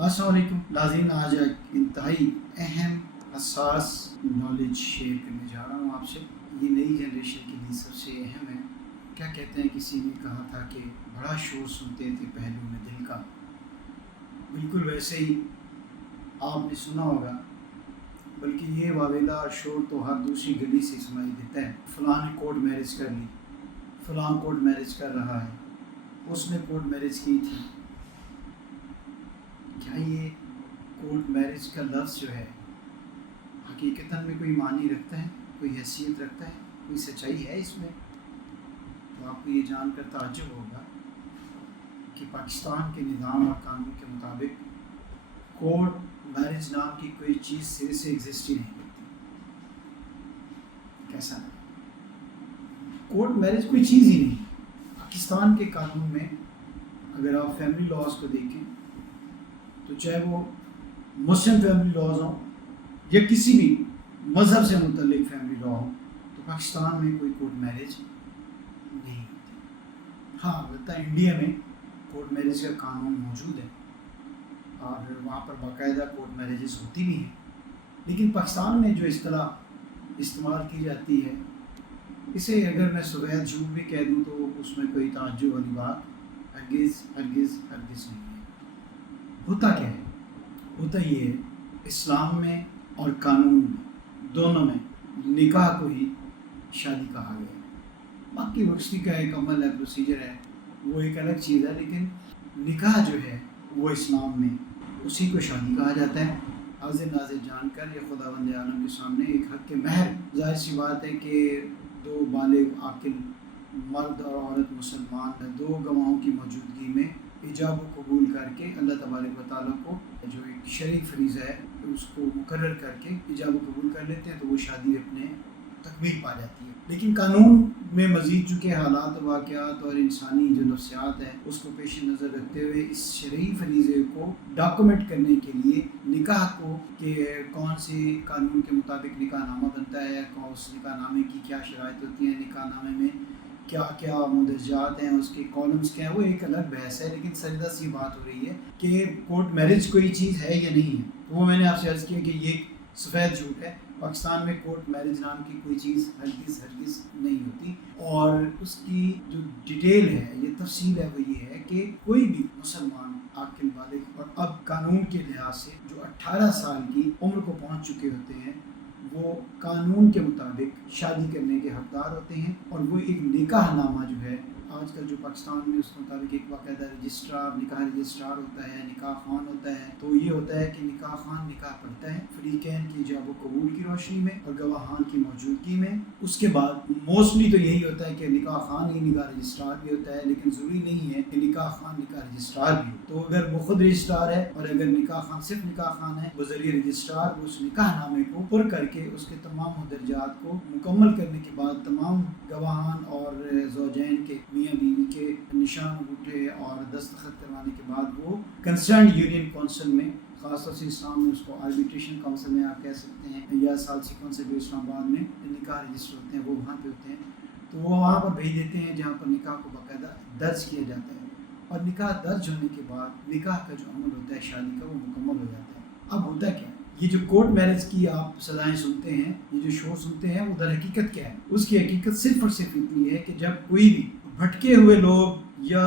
السلام علیکم ناظرین، آج ایک انتہائی اہم حساس نالج شیئر کرنے جا رہا ہوں آپ سے۔ یہ نئی جنریشن کے لیے سب سے اہم ہے۔ کیا کہتے ہیں، کسی نے کہا تھا کہ بڑا شور سنتے تھے پہلو میں دل کا، بالکل ویسے ہی آپ نے سنا ہوگا، بلکہ یہ واویلا اور شور تو ہر دوسری گلی سے سنائی دیتا ہے۔ فلاں نے کورٹ میرج کر لی، فلاں کورٹ میرج کر رہا ہے، اس نے کورٹ میرج کی تھی۔ کیا یہ کورٹ میرج کا لفظ جو ہے حقیقتاً میں کوئی معنی رکھتا ہے، کوئی حیثیت رکھتا ہے، کوئی سچائی ہے اس میں؟ تو آپ کو یہ جان کر تعجب ہوگا کہ پاکستان کے نظام اور قانون کے مطابق کورٹ میرج نام کی کوئی چیز سرے سے ایگزسٹ ہی نہیں کرتی۔ کیسا نہیں؟ کورٹ میرج کوئی چیز ہی نہیں۔ پاکستان کے قانون میں اگر آپ فیملی لاز کو دیکھیں تو چاہے وہ مسلم فیملی لاز ہوں یا کسی بھی مذہب سے متعلق فیملی لا ہو، تو پاکستان میں کوئی کورٹ میرج نہیں ہوتی۔ ہاں، البتہ انڈیا میں کورٹ میرج کا قانون موجود ہے اور وہاں پر باقاعدہ کورٹ میرجز ہوتی بھی ہیں، لیکن پاکستان میں جو اصطلاح استعمال کی جاتی ہے، اسے اگر میں سویت جھوٹ بھی کہہ دوں تو اس میں کوئی تعجب والی بات ہرگز ہرگز ہرگز نہیں ہے۔ ہوتا کیا ہے؟ ہوتا یہ ہے، اسلام میں اور قانون میں دونوں میں نکاح کو ہی شادی کہا گیا ہے۔ باقی رخصتی کا ایک عمل ہے، پروسیجر ہے، وہ ایک الگ چیز ہے، لیکن نکاح جو ہے وہ اسلام میں اسی کو شادی کہا جاتا ہے۔ حاضر ناظر جان کر یہ خداوند عالم کے سامنے ایک حق مہر، ظاہر سی بات ہے کہ دو بالغ عاقل مرد اور عورت مسلمان دو گواہوں کی موجودگی میں ایجاب و قبول کر کے اللہ تبارک و تعالیٰ کو جو ایک شرعی فریضہ ہے اس کو مقرر کر کے ایجاب و قبول کر لیتے ہیں، تو وہ شادی اپنے تکمیل پا جاتی ہے۔ لیکن قانون میں مزید چونکہ حالات و واقعات اور انسانی جو نفسیات ہے اس کو پیش نظر رکھتے ہوئے اس شرعی فریضے کو ڈاکومنٹ کرنے کے لیے نکاح کو کہ کون سی قانون کے مطابق نکاح نامہ بنتا ہے، اس نکاح نامے کی کیا شرائط ہوتی ہیں، نکاح نامے میں کیا کیا مندرجات ہیں، اس کے کالمز کیا ہیں، وہ ایک الگ بحث ہے۔ لیکن سجدہ سی بات ہو رہی ہے کہ کورٹ میرج کوئی چیز ہے یا نہیں ہے۔ وہ میں نے آپ سے عرض کیا کہ یہ سفید جھوٹ ہے، پاکستان میں کورٹ میرج نام کی کوئی چیز ہرگز ہرگز نہیں ہوتی۔ اور اس کی جو ڈیٹیل ہے، یہ تفصیل ہے، وہ یہ ہے کہ کوئی بھی مسلمان عاقل بالغ اور اب قانون کے لحاظ سے جو 18 سال کی عمر کو پہنچ چکے ہوتے ہیں، وہ قانون کے مطابق شادی کرنے کے حقدار ہوتے ہیں۔ اور وہ ایک نکاح نامہ جو ہے آج کل جو پاکستان میں اس کے مطابق ایک باقاعدہ رجسٹرار، نکاح رجسٹرار ہوتا ہے، نکاح خوان ہوتا ہے، تو یہ ہوتا ہے کہ نکاح خوان نکاح پڑھتا ہے فریقین کی ایجاب و قبول کی روشنی میں اور گواہان کی موجودگی میں۔ اس کے بعد موسٹلی تو یہی ہوتا ہے کہ نکاح خوان ہی نکاح رجسٹرار بھی ہوتا ہے، لیکن ضروری نہیں ہے کہ نکاح خوان نکاح رجسٹرار بھی ہو۔ تو اگر وہ خود رجسٹرار ہے اور اگر نکاح خوان صرف نکاح خوان ہے، بذریعہ رجسٹرار اس نکاح نامے کو پر کر کے اس کے تمام مندرجات کو مکمل کرنے کے بعد تمام گواہان اور زوجین کے، میاں بیوی کے نشان انگوٹھے اور دستخط کروانے کے بعد وہ کنسرنڈ یونین کونسل میں، خاص طور سے اسلام میں اس کو آربیٹریشن کونسل میں آپ کہہ سکتے ہیں، یا ثالثی کونسل جو اسلام آباد میں نکاح رجسٹر ہوتے ہیں وہ وہاں پہ ہوتے ہیں، تو وہ وہاں پر بھیج دیتے ہیں جہاں پر نکاح کو باقاعدہ درج کیا جاتا ہے۔ اور نکاح درج ہونے کے بعد نکاح کا جو عمل ہوتا ہے شادی کا، وہ مکمل ہو جاتا ہے۔ اب ہوتا کیا ہے؟ یہ جو کورٹ میرج کی آپ سزائیں سنتے ہیں، یہ جو شور سنتے ہیں، وہ در حقیقت کیا ہے؟ اس کی حقیقت صرف اور صرف اتنی ہے کہ جب کوئی بھی بھٹکے ہوئے لوگ یا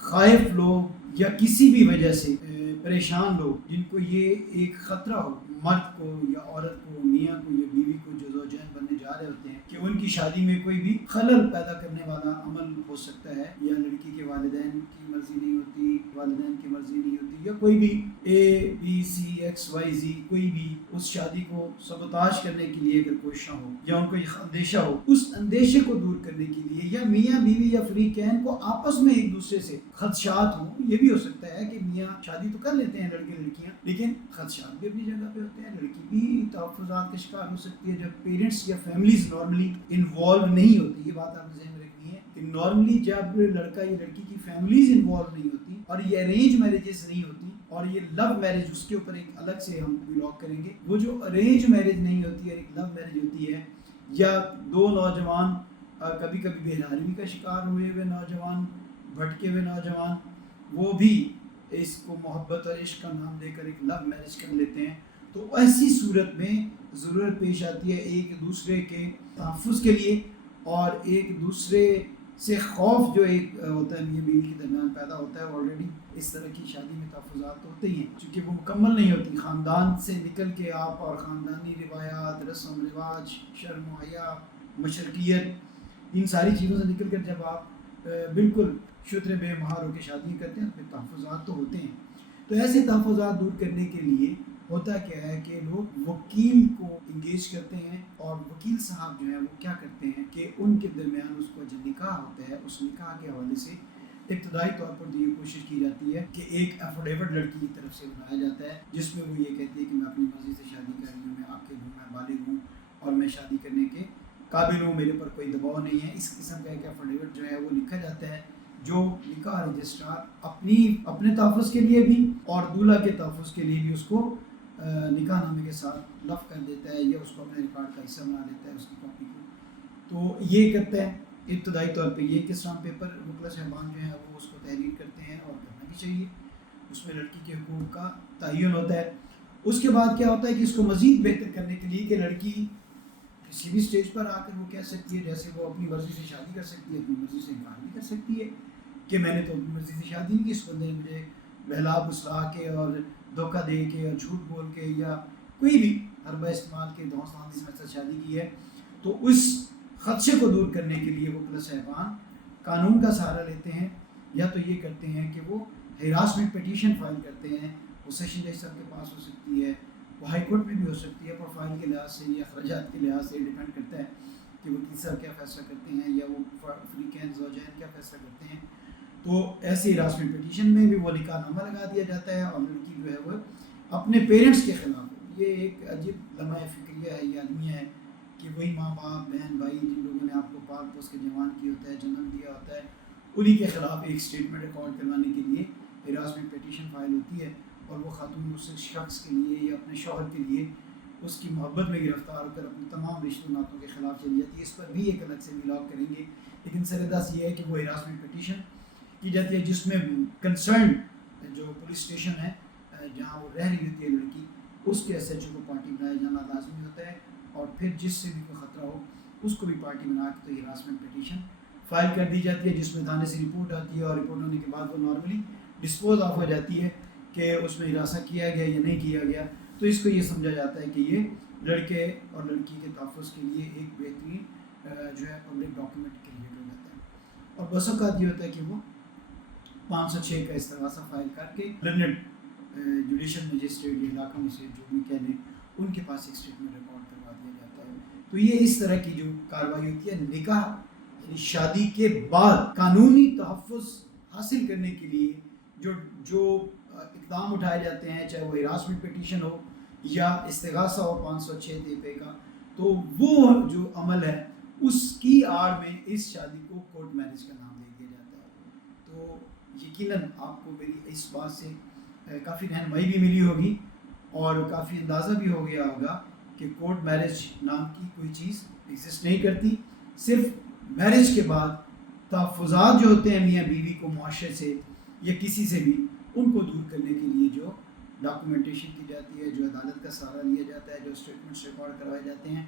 خائف لوگ یا کسی بھی وجہ سے پریشان لوگ، جن کو یہ ایک خطرہ ہو، مرد کو یا عورت کو، میاں کو یا بیوی کو، جو زوجین بننے جا رہے ہوتے ہیں، کہ ان کی شادی میں کوئی بھی خلل پیدا کرنے والا عمل ہو سکتا ہے، یا لڑکی کے والدین کی مرضی نہیں ہوتی، والدین کی مرضی نہیں ہوتی، یا کوئی بھی ABCXYZ کوئی بھی اس شادی کو سبوتاژ کرنے کے لیے اگر کوشش ہو یا ان کو یہ اندیشہ ہو، اس اندیشے کو دور کرنے کے لیے، یا میاں بیوی یا فریقین کو آپس میں ایک دوسرے سے خدشات ہوں۔ یہ بھی ہو سکتا ہے کہ میاں شادی تو کر لیتے ہیں لڑکے لڑکیاں، لیکن خدشات بھی اپنی جگہ پہ ہوتے ہیں، لڑکی بھی تحفظات کا شکار ہو سکتی ہے جب پیرنٹس یا فیملیز نارملی انوالو نہیں ہوتی۔ یہ بات آپ نے ذہن میں رکھنی ہے کہ نارملی جب لڑکا یا لڑکی کی فیملیز انوالو نہیں ہوتی اور یہ ارینج میرجز نہیں ہوتی، اور یہ لو میرج، اس کے اوپر ایک الگ سے ہم ولاگ کریں گے، وہ جو ارینج میرج نہیں ہوتی ہے، ایک لو میرج ہوتی ہے، یا دو نوجوان کبھی کبھی بے حرامی کا شکار ہوئے ہوئے نوجوان، بھٹکے ہوئے نوجوان، وہ بھی اس کو محبت اور عشق کا نام دے کر ایک لو میرج کر لیتے ہیں، تو ایسی صورت میں ضرورت پیش آتی ہے ایک دوسرے کے تحفظ کے لیے، اور ایک دوسرے سے خوف جو ایک ہوتا ہے میاں بیوی کے درمیان پیدا ہوتا ہے. آلریڈی اس طرح کی شادی میں تحفظات تو ہوتے ہی ہیں، چونکہ وہ مکمل نہیں ہوتی. خاندان سے نکل کے آپ اور خاندانی روایات، رسم رواج، شرم و حیا، مشرقیت، ان ساری چیزوں سے نکل کر جب آپ بالکل شتر بے مہار ہو کے شادی کرتے ہیں، پھر تحفظات تو ہوتے ہیں. تو ایسے تحفظات دور کرنے کے لیے ہوتا کیا ہے کہ لوگ وکیل کو انگیج کرتے ہیں، اور وکیل صاحب جو ہیں وہ کیا کرتے ہیں کہ ان کے درمیان اس کو جو نکاح ہوتا ہے، اس نکاح کے حوالے سے ابتدائی طور پر یہ کوشش کی جاتی ہے کہ ایک ایفیڈیوٹ لڑکی کی طرف سے بنایا جاتا ہے، جس میں وہ یہ کہتی ہے کہ میں اپنی مرضی سے شادی کر رہی ہوں، میں عاقل ہوں، میں بالغ ہوں، اور میں شادی کرنے کے قابل ہوں، میرے پر کوئی دباؤ نہیں ہے. اس قسم کا ایک ایفیڈیوٹ جو ہے وہ لکھا جاتا ہے، جو نکاح رجسٹرار اپنے تحفظ کے لیے بھی اور دولہا کے تحفظ کے لیے بھی اس کو نکاح نامے کے ساتھ لف کر دیتا ہے، یا اس کو اپنے ریکارڈ کا حصہ بنا دیتا ہے اس کی کاپی کو. تو یہ کرتا ہے ابتدائی طور پہ یہ کہ اسٹامپ پیپر وکلا صاحبان جو ہیں وہ اس کو تحریر کرتے ہیں، اور کرنا بھی چاہیے. اس میں لڑکی کے حقوق کا تعین ہوتا ہے. اس کے بعد کیا ہوتا ہے کہ اس کو مزید بہتر کرنے کے لیے کہ لڑکی کسی بھی سٹیج پر آ کر وہ کہہ سکتی ہے، جیسے وہ اپنی مرضی سے شادی کر سکتی ہے، اپنی مرضی سے انکار بھی کر سکتی ہے کہ میں نے تو اپنی مرضی سے شادی نہیں کی، اس بندے نے مجھے بہلا بسلا کے اور دھوکہ دے کے اور جھوٹ بول کے یا کوئی بھی حربہ استعمال کے دوستاندی سے میرے ساتھ شادی کی ہے. تو اس خدشے کو دور کرنے کے لیے وکلا صاحبان قانون کا سہارا لیتے ہیں، یا تو یہ کرتے ہیں کہ وہ ہراسمنٹ پٹیشن فائل کرتے ہیں. وہ سیشن جج صاحب کے پاس ہو سکتی ہے، وہ ہائی کورٹ میں بھی ہو سکتی ہے. پروفائل کے لحاظ سے یا اخراجات کے لحاظ سے ڈیپینڈ کرتا ہے کہ وکیل صاحب کیا فیصلہ کرتے ہیں، یا وہ فریقین زوجین کیا فیصلہ کرتے ہیں. تو ایسی ہراسمنٹ پٹیشن میں بھی وہ نکاح نامہ لگا دیا جاتا ہے، اور لڑکی جو ہے وہ اپنے پیرنٹس کے خلاف. یہ ایک عجیب لمحہ فکریہ ہے، یہ المیہ ہے کہ وہی ماں باپ، بہن بھائی، جن لوگوں نے آپ کو پال پوس کے جوان کیا ہوتا ہے، جنم دیا ہوتا ہے، انہی کے خلاف ایک اسٹیٹمنٹ ریکارڈ کروانے کے لیے ہراسمنٹ پٹیشن فائل ہوتی ہے. اور وہ خاتون اس شخص کے لیے یا اپنے شوہر کے لیے اس کی محبت میں گرفتار ہو کر اپنے تمام رشتوں ناتوں کے خلاف چلی جاتی ہے. اس پر بھی ایک الگ سے ولاگ کریں گے، لیکن سردست یہ ہے کہ وہ ہراسمنٹ پٹیشن کی جاتی ہے، جس میں کنسرن جو پولیس اسٹیشن ہے جہاں وہ رہ رہی ہوتی ہے لڑکی، اس کے ایس ایچ او کو پارٹی بنایا جانا لازمی ہوتا ہے. اور پھر جس سے بھی کوئی خطرہ ہو اس کو بھی پارٹی بنا کے تو ہراسمنٹ پٹیشن فائل کر دی جاتی ہے، جس میں تھانے سے رپورٹ آتی ہے، اور رپورٹ ہونے کے بعد وہ نارملی ڈسپوز آف ہو جاتی ہے کہ اس میں ہراساں کیا گیا یا نہیں کیا گیا. تو اس کو یہ سمجھا جاتا ہے کہ یہ لڑکے اور لڑکی کے تحفظ کے لیے ایک بہترین جو ہے پبلک ڈاکیومنٹ کریٹ ہو جاتا ہے. اور بس اوقات یہ ہوتا ہے کہ وہ 506 کا استغاثہ فائل کر کے لرنڈ جوڈیشل مجسٹریٹ علاقوں میں سے جو بھی کہہ لیں ان کے پاس ایک اسٹیٹمنٹ ریکارڈ کروا دیا جاتا ہے. تو یہ اس طرح کی جو کارروائی ہوتی ہے نکاح یعنی شادی کے بعد قانونی تحفظ حاصل کرنے کے لیے جو اقدام اٹھائے جاتے ہیں، چاہے وہ ہراسمنٹ پٹیشن ہو یا استغاثہ ہو 506 پہ کا، تو وہ جو عمل ہے اس کی آڑ میں اس شادی کو کورٹ میرج کا نام دے دیا جاتا ہے. تو یقیناً آپ کو میری اس بات سے کافی رہنمائی بھی ملی ہوگی اور کافی اندازہ بھی ہو گیا ہوگا کہ کورٹ میرج نام کی کوئی چیز ایگزسٹ نہیں کرتی. صرف میرج کے بعد تحفظات جو ہوتے ہیں میاں بیوی کو معاشرے سے یا کسی سے بھی، ان کو دور کرنے کے لیے جو ڈاکومنٹیشن کی جاتی ہے، جو عدالت کا سہارا لیا جاتا ہے، جو اسٹیٹمنٹس ریکارڈ کروائے جاتے ہیں،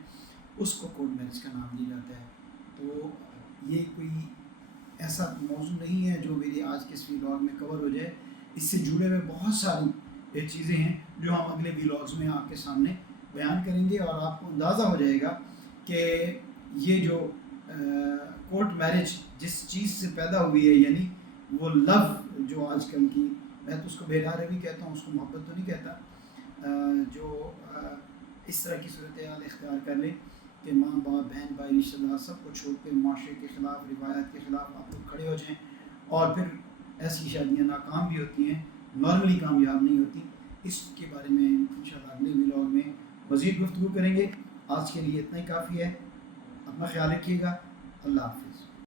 اس کو کورٹ میرج کا نام دیا جاتا ہے. تو یہ کوئی ایسا موضوع نہیں ہے جو میری آج کے اس ویلاگ میں کور ہو جائے. اس سے جڑے ہوئے بہت ساری چیزیں ہیں جو ہم اگلے ویلاگز میں آپ کے سامنے بیان کریں گے، اور آپ کو اندازہ ہو جائے گا کہ یہ جو کورٹ میرج جس چیز سے پیدا ہوئی ہے، یعنی وہ لو جو آج کل کی، میں تو اس کو بیدار روی کہتا ہوں، اس کو محبت تو نہیں کہتا، جو اس طرح کی صورتحال اختیار کر لیں کہ ماں باپ، بہن بھائی، رشتہ دار سب کو چھوڑ کے معاشرے کے خلاف، روایات کے خلاف آپ لوگ کھڑے ہو جائیں، اور پھر ایسی شادیاں ناکام بھی ہوتی ہیں، نارملی کامیاب نہیں ہوتی. اس کے بارے میں انشاءاللہ اگلے ویلاگ میں مزید گفتگو کریں گے. آج کے لیے اتنا ہی کافی ہے. اپنا خیال رکھیے گا. اللہ حافظ.